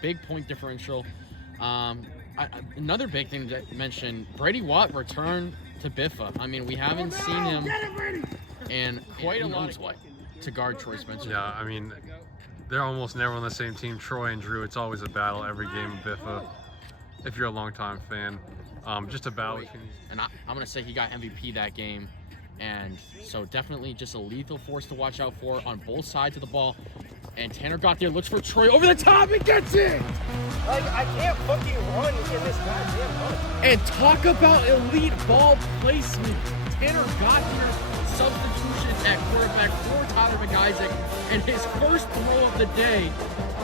big point differential. Another big thing to mention, Brady Watt returned to BYFA. I mean, we haven't seen him in quite a long time to guard Troy Spencer. Yeah, I mean, they're almost never on the same team. Troy and Drew, it's always a battle every game of BYFA. If you're a longtime fan, just a battle. And I'm going to say he got MVP that game. And so definitely just a lethal force to watch out for on both sides of the ball. And Tanner got there, looks for Troy over the top and gets it! Like, I can't fucking run in this goddamn run. And talk about elite ball placement. Tanner got there, substitution at quarterback for Tyler McIsaac, and his first throw of the day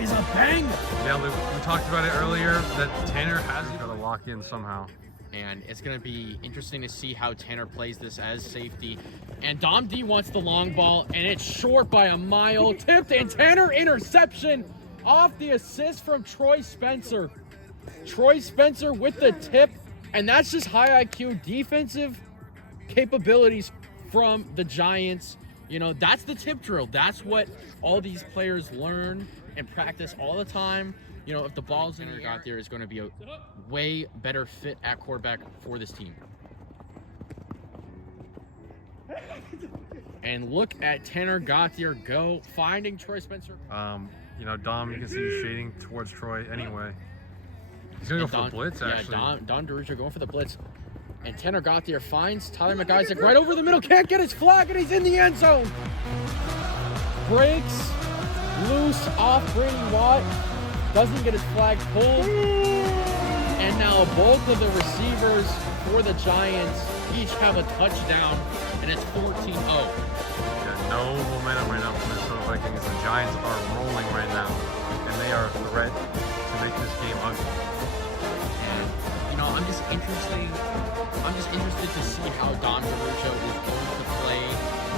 is a banger. Yeah, we talked about it earlier that Tanner has got to lock in somehow. And it's going to be interesting to see how Tanner plays this as safety. And Dom D wants the long ball, and it's short by a mile. Tipped, and Tanner interception off the assist from Troy Spencer. Troy Spencer with the tip, and that's just high IQ defensive capabilities from the Giants. You know, that's the tip drill. That's what all these players learn and practice all the time. You know, if the ball's in or got there, is going to be a way better fit at quarterback for this team. And look at Tanner Gauthier go, finding Troy Spencer. You know, Dom, you can see he's shading towards Troy anyway. He's going to go for the blitz, actually. Yeah, Don DeRuccio going for the blitz. And Tanner Gauthier finds Tyler McIsaac right over the middle. Can't get his flag, and he's in the end zone. Breaks loose off Brady Watt. Doesn't get his flag pulled. And now both of the receivers for the Giants each have a touchdown, and it's 14-0. Yeah, no momentum right now for the Minnesota Vikings. The Giants are rolling right now, and they are a threat to make this game ugly. And, you know, I'm just interested to see how Don DeRuccio is going to play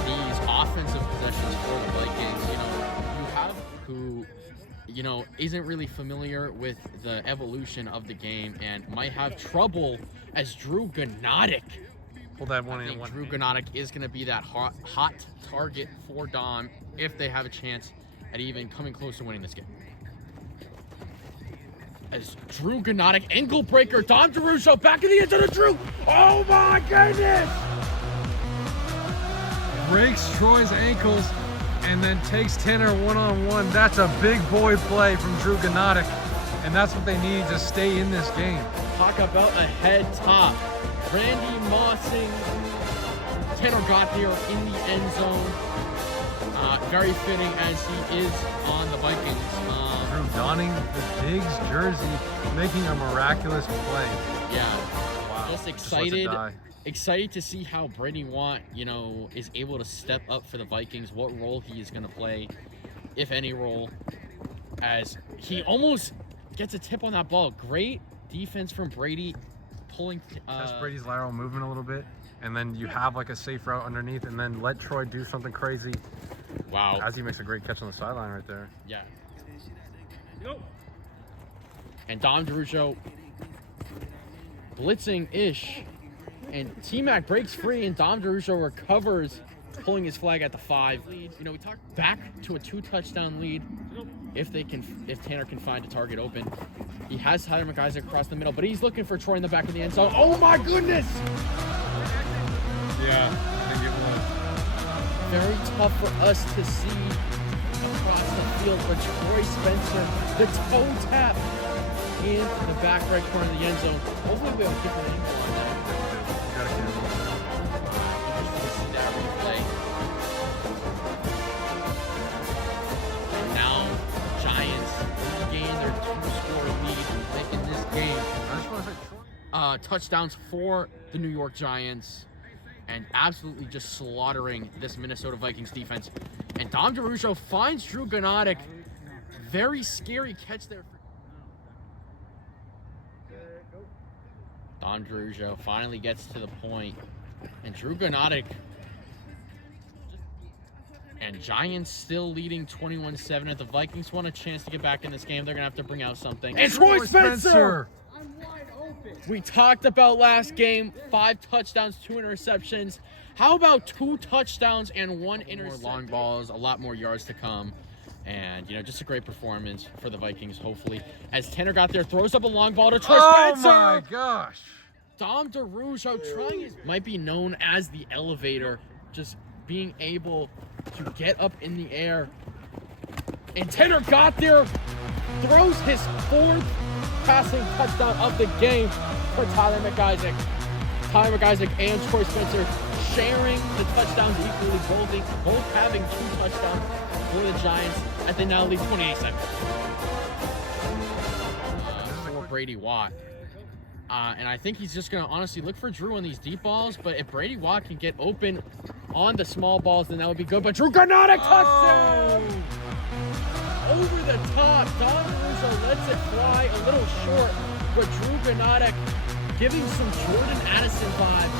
these offensive possessions for the Vikings. You know, you have who, you know, isn't really familiar with the evolution of the game and might have trouble as Drew Gnotic. Pull that one in. Drew Gnotic is going to be that hot target for Dom if they have a chance at even coming close to winning this game. As Drew Gnotic, ankle breaker, Dom DeRuccio back in the end zone of Drew. Oh my goodness! Breaks Troy's ankles and then takes Tanner one-on-one. That's a big boy play from Drew Gnotic, and that's what they need to stay in this game. Talk about a head top. Randy Mossing, Tanner Gauthier in the end zone. Very fitting as he is on the Vikings. Drew donning the Diggs jersey, making a miraculous play. Yeah, Wow. just excited to see how Brady Watt, you know, is able to step up for the Vikings, what role he is going to play, if any role, as he almost gets a tip on that ball. Great defense from Brady, pulling. Test Brady's lateral movement a little bit, and then you have like a safe route underneath, and then let Troy do something crazy. Wow. As he makes a great catch on the sideline right there. Yeah. And Dom DeRuccio blitzing-ish. And T-Mac breaks free, and Dom DeRuccio recovers, pulling his flag at the 5. You know, we talked back to a 2-touchdown lead if Tanner can find a target open. He has Tyler McIsaac across the middle, but he's looking for Troy in the back of the end zone. Oh my goodness! Yeah, I think it was. Very tough for us to see across the field, but Troy Spencer, the toe tap in the back right corner of the end zone. Hopefully we have a different angle on that. Interesting to see that replay. And now Giants regain their 2-score lead in this game. I just want to say Troy. Touchdowns for the New York Giants, and absolutely just slaughtering this Minnesota Vikings defense. And Dom DeRuccio finds Drew Gnotic. Very scary catch there. Dom DeRuccio finally gets to the point. And Drew Gnotic. And Giants still leading 21-7. If the Vikings want a chance to get back in this game, they're going to have to bring out something. And Troy Spencer! We talked about last game, 5 touchdowns, 2 interceptions. How about 2 touchdowns and 1 interception? More long balls, a lot more yards to come. And, you know, just a great performance for the Vikings, hopefully. As Tanner got there, throws up a long ball to Troy Spencer. Oh, my gosh. Dom DeRujo trying his, might be known as the elevator, just being able to get up in the air. And Tanner got there, throws his 4th passing touchdown of the game for Tyler McIsaac. Tyler McIsaac and Troy Spencer sharing the touchdowns equally, both having 2 touchdowns for the Giants as they now lead 28-7. For Brady Watt. And I think he's just going to honestly look for Drew on these deep balls, but if Brady Watt can get open on the small balls, then that would be good. But Drew Granadic touchdown! Over the top, Don DeRujo lets it fly a little short, but Drew Granadic giving some Jordan Addison vibes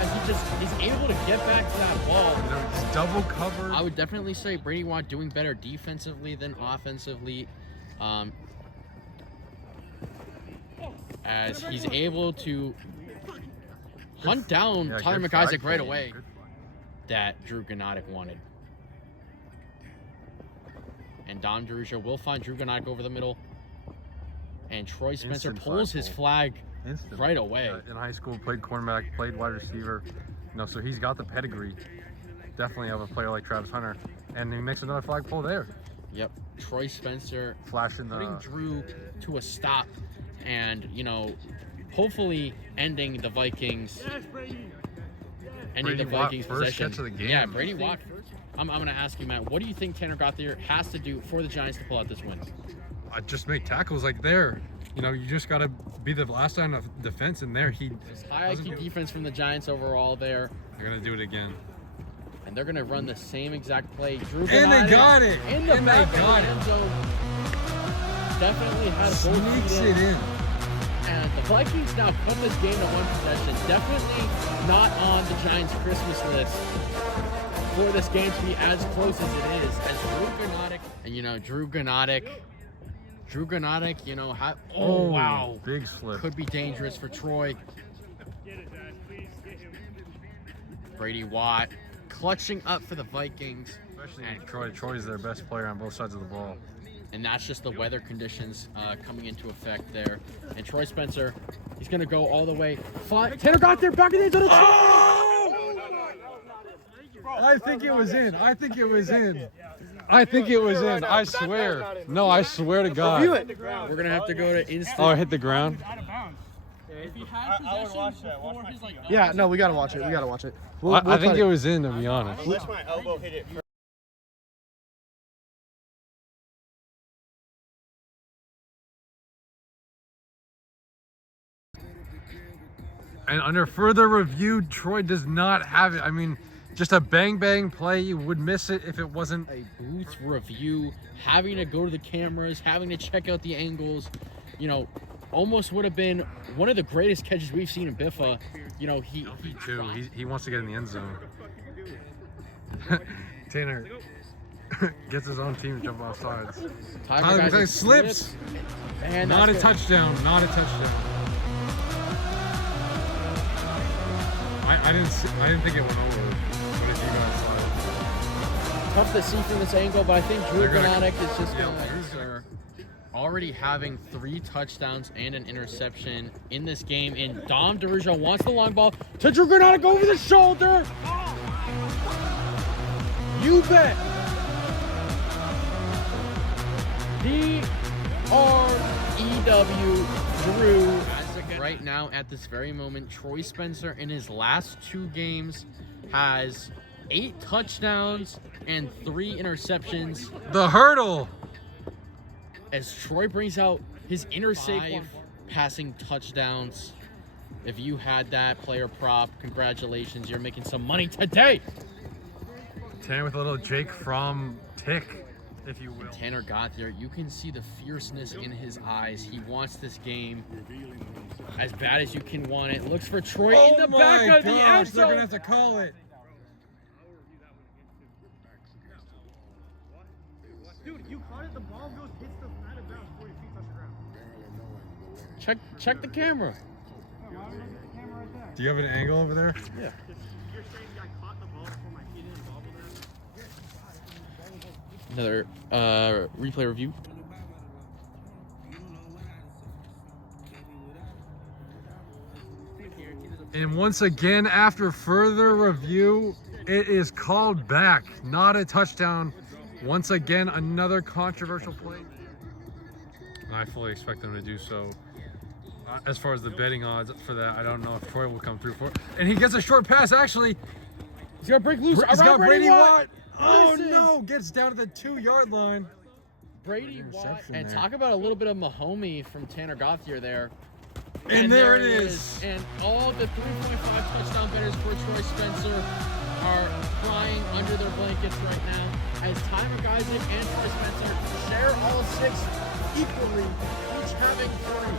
as he just is able to get back to that ball. You know, it's double covered. I would definitely say Brady Watt doing better defensively than offensively. As he's able to hunt down Tyler McIsaac right away that Drew Granadic wanted. And Dom DeRujo will find Drew Granadic over the middle. And Troy Spencer pulls his flag right away. In high school, played cornerback, played wide receiver. You know, so he's got the pedigree. Definitely of a player like Travis Hunter. And he makes another flag pull there. Yep. Troy Spencer flashing putting Drew to a stop. And, you know, hopefully ending the Vikings. Ending the Vikings possession. Catch of the game. Yeah, Brady Watt. I'm going to ask you, Matt, what do you think Tanner got there has to do for the Giants to pull out this win? Just make tackles like there. You know, you just got to be the last line of defense, and there he. High IQ defense from the Giants overall there. They're going to do it again. And they're going to run the same exact play. Drew and they got it. In the back of the end zone. Definitely had both sneaks it in. And the Vikings now cut this game to 1 possession. Definitely not on the Giants' Christmas list for this game to be as close as it is. As Drew Granadic, and you know, Drew Granadic, you know, wow. Big slip. Could be dangerous for Troy. Brady Watt clutching up for the Vikings. Especially Troy. Troy's their best player on both sides of the ball. And that's just the weather conditions coming into effect there. And Troy Spencer, he's going to go all the way. Tanner got there, back in the end zone. I think it was in. I think it was in. I think it was in. I swear. No, I swear to God. We're going to have to go to instant. Oh, it hit the ground? If he had possession before his, like, yeah, no, we got to watch it. We got to watch it. I think it was in, to be honest. Unless my elbow hit it. And under further review, Troy does not have it. I mean, just a bang play. You would miss it if it wasn't a booth review, having to go to the cameras, having to check out the angles. You know, almost would have been one of the greatest catches we've seen in BYFA. You know, he wants to get in the end zone. Tanner gets his own team to jump off sides. Tyler McIsaac slips. Man, not a touchdown. Not a touchdown. I didn't think it went over, but if you got slide. Tough to see from this angle, but I think Drew Granadic is just going to already having 3 touchdowns and an interception in this game. And Dom DeRujo wants the long ball to Drew Granadic over the shoulder. You bet. D-R-E-W Drew. Right now, at this very moment, Troy Spencer in his last 2 games has 8 touchdowns and 3 interceptions. The hurdle. As Troy brings out his inner 5 passing touchdowns. If you had that player prop, congratulations, you're making some money today. Tanner with a little Jake Fromm tick, if you will. Tanner got there. You can see the fierceness in his eyes. He wants this game as bad as you can want it. Looks for Troy in the back of the end zone. They're going to have to call it. Dude, you caught it, the ball goes, hits the out of bounds before your feet touch the ground. Check the camera. Do you have an angle over there? Yeah. You're saying I caught the ball before my feet didn't bobble there? Another replay review. And once again, after further review, it is called back, not a touchdown. Once again, another controversial play. And I fully expect them to do so. As far as the betting odds for that, I don't know if Troy will come through for it. And he gets a short pass, actually. He's got to break loose. He's got Brady Watt. Oh Listen. no, gets down to the 2-yard line. Brady Watt. Interception And there. talk about a little bit of Mahomey from Tanner Gauthier there. And there it is. And all the 3.5 touchdown bettors for Troy Spencer are crying under their blankets right now as Tyler Geisig and Troy Spencer share all 6 equally, each having 3.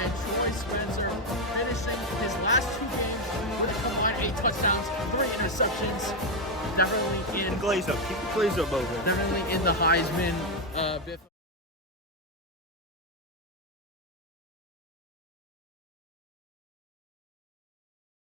And Troy Spencer finishing his last 2 games with a combined 8 touchdowns, 3 interceptions. Definitely in Keep the glaze up. Keep the glaze up, Bogan. definitely in the Heisman BYFA